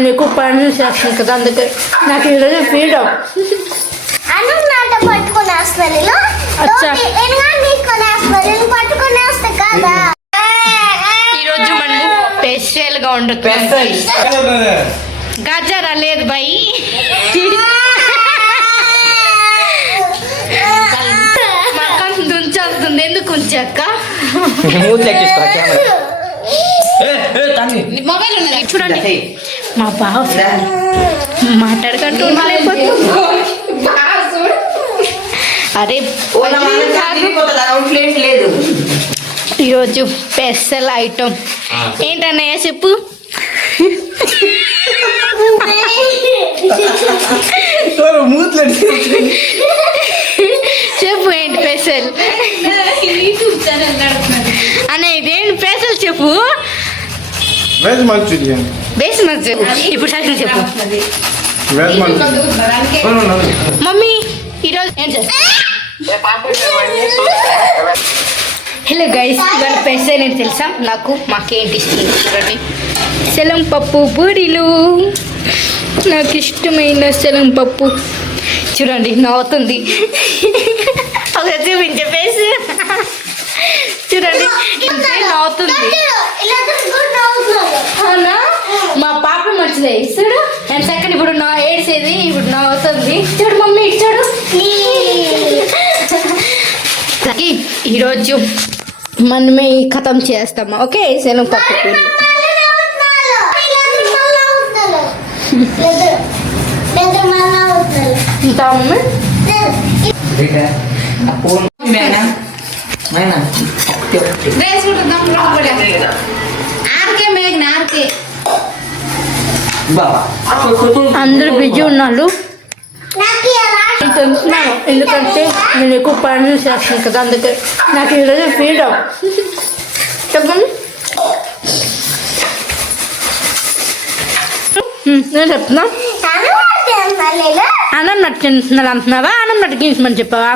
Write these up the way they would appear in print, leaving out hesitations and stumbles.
నేను ఎక్కువ పనులు చేస్తాను కదా, అందుకే నాకు ఈరోజు ఫ్రీడమ్. ఈరోజు మనము స్పెషల్ గా ఉండదు, గజరా లేదు బాయ్. దుంచేస్తుంది, ఎందుకు ఉంచాక మొబైల్ ఉన్నది చూడండి. మా బావ మాట్లాడుకుంటూ అరే ఈరోజు స్పెషల్ ఐటమ్ ఏంటన్నయ్య చెప్పు. చెప్పు ఏంటి స్పెషల్ అన్న, ఇదేంటి స్పెషల్ చెప్పు. Veg Manchurian. Base Manchurian. ఇప్పుడు సైకిల్ చెప్పు. మమ్మీ ఈరోజు ఏం చేస్తా. హలో గైస్, ఇవాళ స్పెషల్ ఏంటి తెలుసా నాకు, మాకేంటి ఇష్టం చూడండి. సెలం పప్పు బూరీలు, నాకు ఇష్టమైన సెలం పప్పు. చూడండి నవ్వుతుంది, ఒక చూపించే ఫేస్ చూడండి నవ్వుతుంది. అవునా, మా పాప మంచిదే ఇస్తాడు. నేను సెకండ్ ఇప్పుడు నా ఏడ్చేది, ఇప్పుడు నవ్వుతుంది. చూడు మమ్మీ ఇచ్చాడు. ఈరోజు మనమే ఖతం చేస్తామా, ఓకే. సెలం పప్పు అందరూ బిజీ ఉన్నారు తెలుసున్నాను, ఎందుకంటే నేను ఎక్కువ పనులు చేస్తాను కదా, అందుకే నాకు ఈరోజు ఫ్రీడమ్. చెప్పండి, నేను చెప్తున్నా. అన్నం నటిస్తున్నారు అంటున్నావా, అన్నం నటించమని చెప్పావా.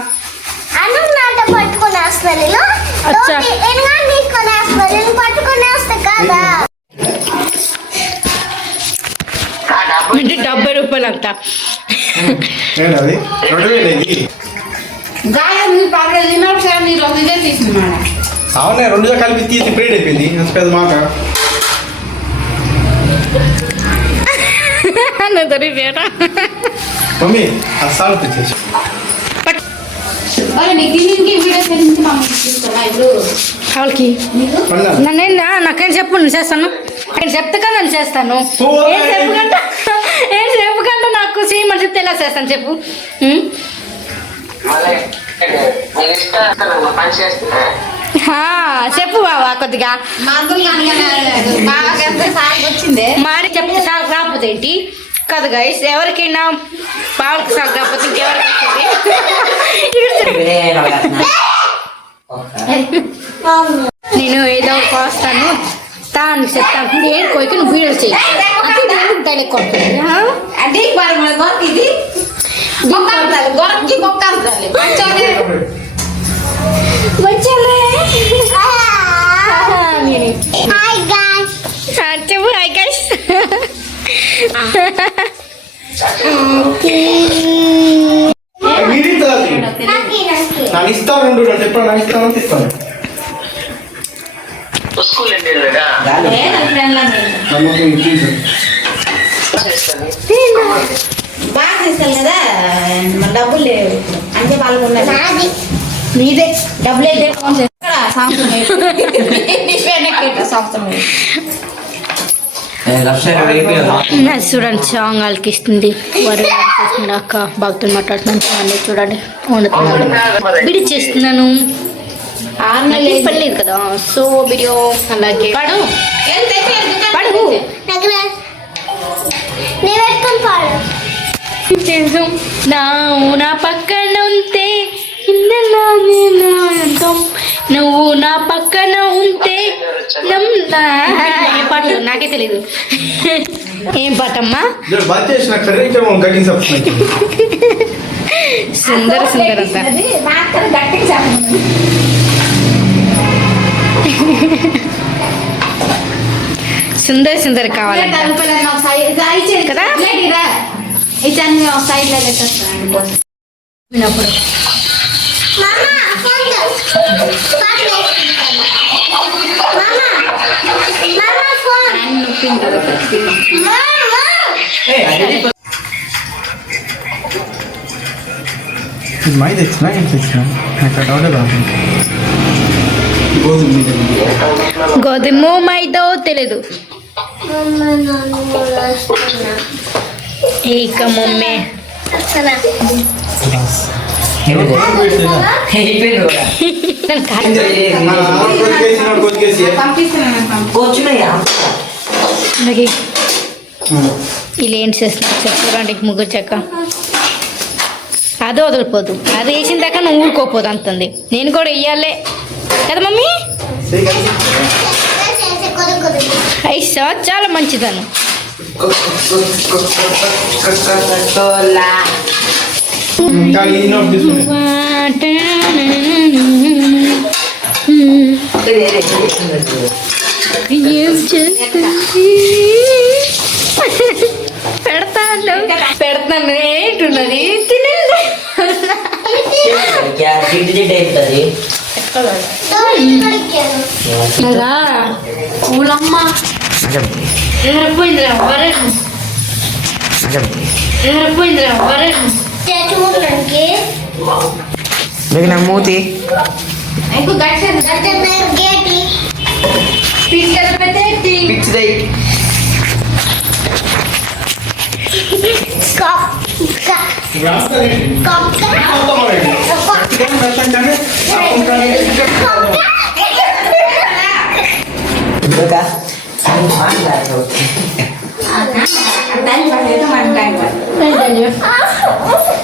అంటే 70 రూపాయలు అంతా. అవునే, రెండు కలిపి తీసి ప్లేట్ అయిపోయింది. పెద్ద మాట మమ్మీ అస్సాలు తెచ్చేసి వాళ్ళకి నాకేం చెప్పు, నేను చేస్తాను. నేను చెప్తే కదా నేను చేస్తాను. ఏం చెప్పకుండా నాకు చేయమని చెప్తే ఎలా చేస్తాను చెప్పు. చెప్పు బావా కొద్దిగా మాడి చెప్తే సాగు రాకపోతే ఏంటి కదా గైస్. ఎవరికైనా పావులకి సాగు రాకపోతే ఇంకెవరికి నేను ఏదో కోస్తాను తాను చెప్తాను. ఏం కోయికి నువ్వు వీడియో చేయి అంటే కొడుతుంది. చెప్పు హాయ్ గైస్. బాగా తీస్తాను కదా, డబ్బులు లేవు అంటే పాల్గొన్నారు. నీదే డబ్బులు అయితే చూడండి సాంగ్ వాళ్ళకి ఇస్తుంది. వారు అక్క బాగుతో మాట్లాడుతున్నాను చూడండి. బిడి చేస్తున్నాను పర్లేదు కదా. సో వీడియో అలాగే పాడు నా పక్కన ఉంటే నువ్వు నా పక్కన ఉంటే పాట నాకే తెలీదు. ఏం పాటమ్మా? సుందర సుందర సుందర సుందర కావాలంట కదా వినప్పుడు మై తెచ్చినా ఏం తెచ్చినా నాకు డౌటే కాదు గోధుమ మైదో తెలీదు ఇక మమ్మీ ఇలా ఏంటి చేస్తున్నారు చెప్పండి ముగ్గురు చెక్క అదే వదిలిపోదు అది వేసిన దాకా నువ్వు ఊరుకోపోదు అంటుంది నేను కూడా వెయ్యాలే కదా మమ్మీ ఐసా చాలా మంచిదను పెడతాను ఏంటున్నది తినేది పూలమ్మ ఎవరైపోయిందిరా మీకు నా మూతి పిచ్చిదై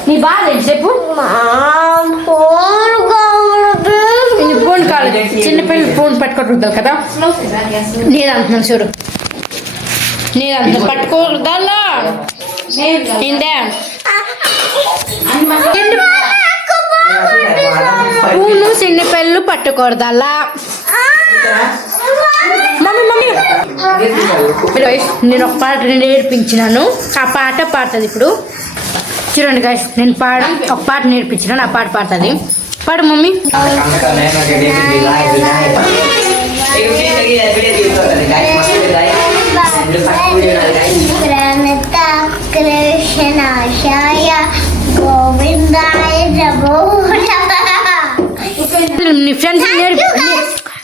నీ బాధ ఏంటి చెప్పు ఫోన్ కాలేదు చిన్నపిల్లలు ఫోన్ పట్టుకోకూడదు కదా నేను అంటున్నాను చూడు నేను అంత పట్టుకోకూడదా ఏందే పూలు చిన్నపిల్లలు పట్టుకోకూడదల్లా మమ్మీ నేను ఒక పాట నేర్పించినాను ఆ పాట పాడుతుంది ఇప్పుడు చూడండి గాయస్ నేను ఒక పాట నేర్పించినాను ఆ పాట పాడుతుంది పాడు మమ్మీ నీ ఫ్రెండ్స్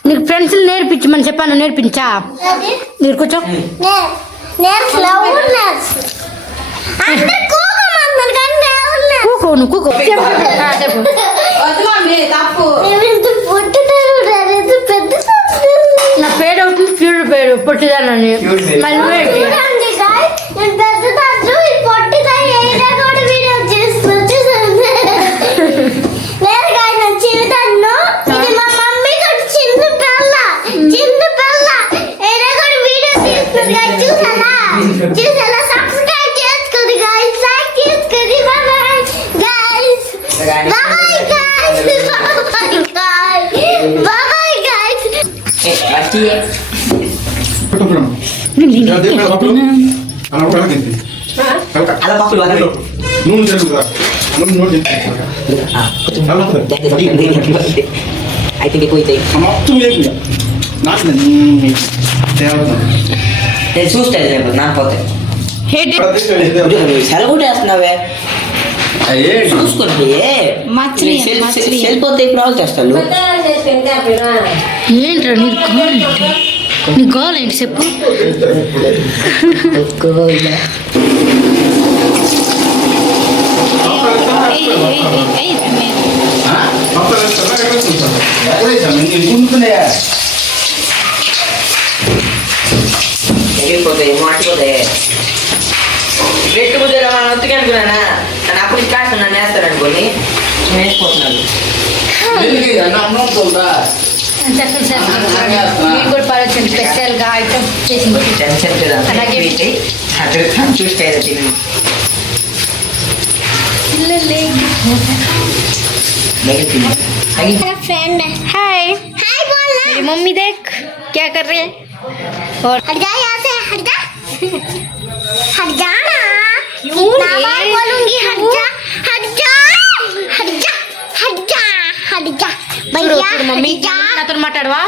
నీకు ఫ్రెండ్స్ నేర్పించమని చెప్పాను నేర్పించా మీరు కూర్చో కూకో చెప్పు నా పేరు అవుతుంది ఫ్యూడ్ పేరు పొట్టిదానని మళ్ళీ అయితే ఎక్కువ నేను చూస్తాను రేపు నాకపోతే సెలవు వేస్తున్నావే చూసుకోండి వెళ్ళిపోతే ఇప్పుడు వాళ్ళు చేస్తాను ఏంట్రా నీ గోల్ ఏంటి చెప్పు వెళ్ళిపోతాయి మాటిపోతాయి పెట్టుకుంటే మన ఒత్తికి అనుకున్నానా నన్ను అప్పుడు కాస్త నన్ను వేస్తాను అనుకోని నేను వేసిపోతున్నాను స్పెషల్గా ఐటమ్ చేసింది అలాగే చూస్తే फ्रेंड हाय हाय बोलना मेरी मम्मी देख क्या कर रहे हैं और हट जा यहाँ से हट जाना कितना बार बोलूंगी हट जा हट जा हट जा हट जा हट जा भैया मम्मी हट जा नाతో మాట్లాడవా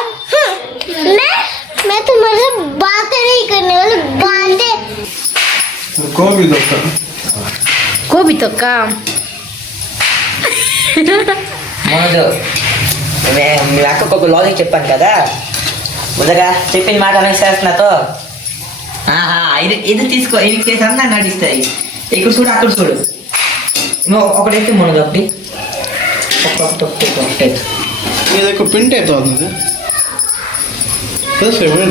मैं तुम्हारे से बात नहीं करने वाली बातें కోబీ దొక్క కోబి తొక్క మనదు మీ అక్కకు ఒక లాజిక్ చెప్పాను కదా ముందుగా చెప్పిన మాట అనుసరిస్తున్నాతో ఇది తీసుకో ఇది కేసు అంతా నడిస్తాయి ఇక్కడ చూడు అక్కడ చూడు నువ్వు ఒకటైతే మనదు ఒకటి ఒకటి ఇది ఒక పిండి అవుతుంది తెలుసు ఎవరు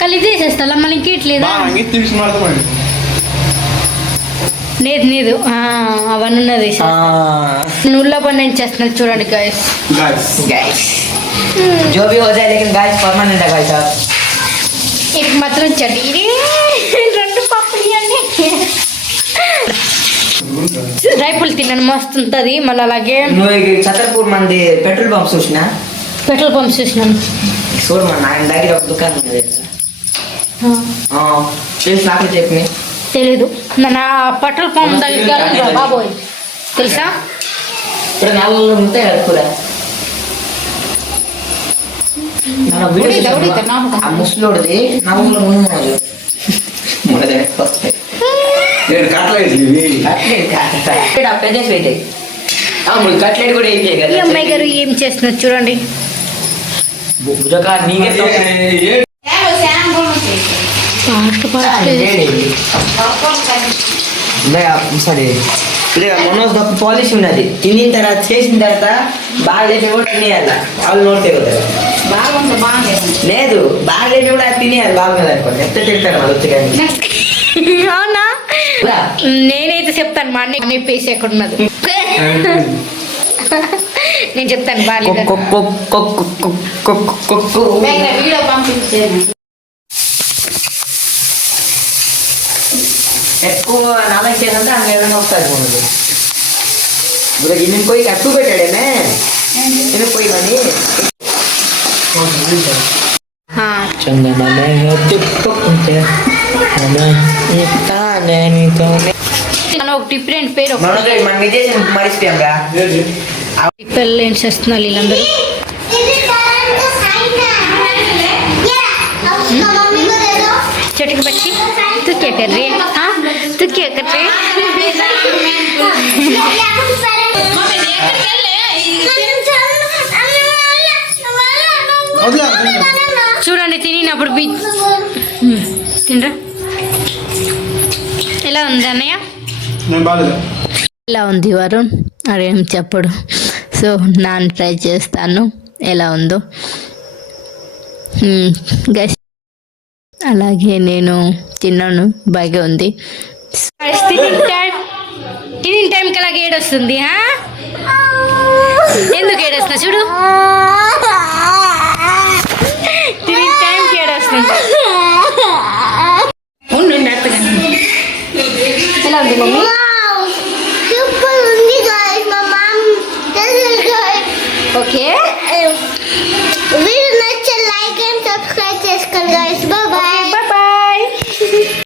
కలిసి చేసేస్తా మళ్ళీ ఇంకేట్లేదు బాగా అంగి తీసి మాడతామండి లేదు లేదు అవన్నీ ఉన్నది నువ్వుల పని నేను చేస్తున్నా చూడండి గాయస్ గాయస్ गाइस जो भी हो जाए लेकिन गाइस परमानेंट है भाई साहब ఇది మాత్రం చడి రెండు పప్పులు అండి రైపులు తిన్నాను మస్తు ఉంటుంది మళ్ళీ అలాగే నువ్వు ఛతర్పూర్ మంది పెట్రోల్ పంప్ చూసినా పెట్రోల్ పంప్స్ చూసినాను చూడు మన ఆయన దగ్గర ఒక దుకాణం ఉంది తెలుసు నాకు చెప్పి తెలీదు నా పెట్రోల్ పంప్ దగ్గర బాబోయ్ తెలుసా ఇప్పుడు 4 ఉంటాయి కదా కూడా మన వీడియో ఆ ముసలోడిది 4 ముందు మనది వస్తాయి నేను కట్లేదు ఇవి పెద్ద అయితే కట్లెట్ కూడా ఏం ఈ చేయగలరు అమ్మాయి గారు ఏం చేస్తున్నారు చూడండి భుజకా నీకే సరే మనోజ్ గొప్ప పాలిష్ ఉన్నది తినిన తర్వాత చేసిన తర్వాత బాగా లేపి కూడా తినేయాలి వాళ్ళు నోడితే కదా బాగుంది బాగుంది లేదు బాగా లేపి కూడా తినేయాలి బాగుంది అనుకోండి ఎంత తింటారు వాళ్ళు వచ్చి కానీ అవునా నేనైతే చెప్తాను మా అన్నయ్య పేసి ఎక్కడ ఉన్నది నేను చెప్తాను బాగా వీడియో పంపించేది ఎక్కువ నామం చేయాలంటే అన్న ఏదైనా వస్తుంది మనది ఇప్పుడు ఇన్ని పోయి అట్టు పెట్టాడేనే నేను పోయి కానీ ఒక డిఫరెంట్ పేరు మన విజయ్ మరిచిపోయాం రా పిల్లలు ఏం చేస్తున్నారు వీళ్ళందరూ उसका मम्मी को दे दो छोटे बच्ची तू क्या कर रही है हाँ तू क्या कर रही చూడండి తినప్పుడు తినరా ఎలా ఉంది అన్నయ్య నేను బాగాలేదు ఎలా ఉంది వరుణ్ అదేం చెప్పడు సో నాన్న ట్రై చేస్తాను ఎలా ఉందో గైస్ అలాగే నేను తిన్నాను బాగా ఉంది తినిన టైంకి అలాగే ఏడొస్తుంది ఎందుకు ఏడొస్తున్నా చూడు తినిన టైంకి ఏడొస్తుంది ఎలా ఉంది మమ్మీ super ఉంది guys my mom doesn't guys okay